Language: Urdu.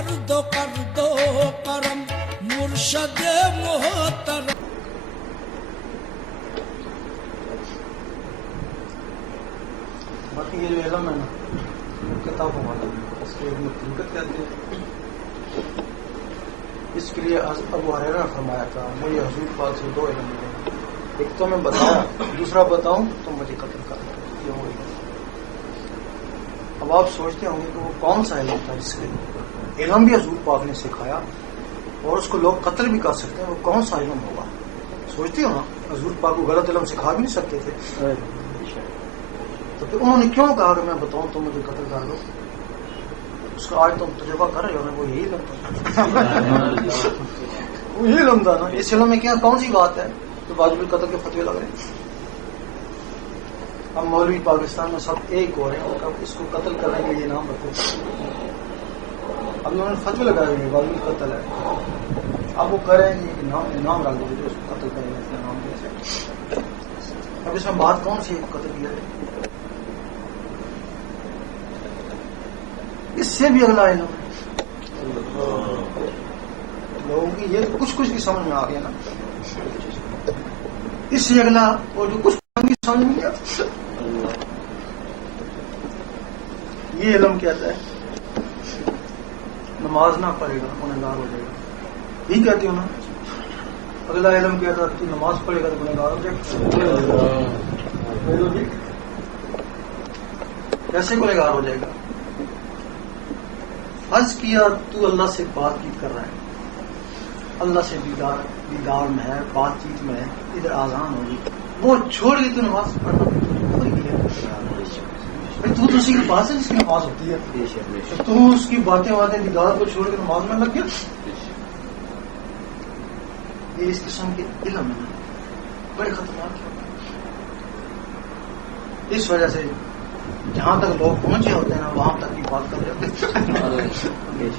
کر دو کرم مرشد محترم. باقی یہ جو علم ہے نا کتابوں والا اس کے علم حقیقت کہتے ہیں. اس کے لیے ابو ہریرہ نے فرمایا تھا مجھے حضور پاک سے دو علم ملے، ایک تو میں بتاؤں دوسرا بتاؤں تو مجھے قتل کر دو. یہ وہ علم. اب آپ سوچتے ہوں گے کہ وہ کون سا علم تھا جس کے علم بھی حضور پاک نے سکھایا اور اس کو لوگ قتل بھی کر سکتے ہیں، وہ کون سا علم ہوگا؟ سوچتے ہو نا حضور پاک کو غلط علم سکھا بھی نہیں سکتے تھے، تو پھر انہوں نے کیوں کہا کہ میں بتاؤں تو مجھے قتل کر دو؟ اس کا آج تم تجربہ کر رہے ہو نا، وہ یہی علم تھا. وہ یہی علم تھا نا. اس علم میں کیا کون سی بات ہے تو واجب القتل کے فتوے لگ رہے ہیں. اب مولوی پاکستان میں سب ایک ہو رہے ہیں اور اب اس کو قتل کرنے کے لیے نام رکھو. اب انہوں نے فتوے لگائے ہوئے واجب القتل ہے. اب وہ کہہ رہے ہیں کہ نام رکھ دو اس کو قتل کریں گے نام دے. اب اس میں بات کون سی قتل کیا جائے؟ اس سے بھی اگلا علم ہے لوگوں کی. یہ کچھ کی سمجھ میں آ گیا نا. اس سے اگلا اور جو کچھ کی سمجھ میں آتا یہ علم کہتا ہے نماز نہ پڑھے گا گنہگار ہو جائے گا. یہی کہتی ہو نا. اگلا علم کہتا ہے تو نماز پڑھے گا تو گنہگار ہو جائے گا. کیسے گنہگار ہو جائے گا؟ فرض کیا تو اللہ سے بات چیت کر رہا ہے، اللہ سے دیدار میں ہے، بات چیت میں ہے، ادھر آذان ہوگی، وہ چھوڑ کے تو نماز پڑھنا تو اسی کی بات ہے جس کی نماز ہوتی ہے. تو اس کی باتیں دیدار کو چھوڑ کے نماز میں لگ گیا. یہ اس قسم کے علم ہے بڑے خطرناک ہے. اس وجہ سے جہاں تک لوگ پہنچے ہوتے ہیں نا وہاں تک کی بات کر جاتے ہیں.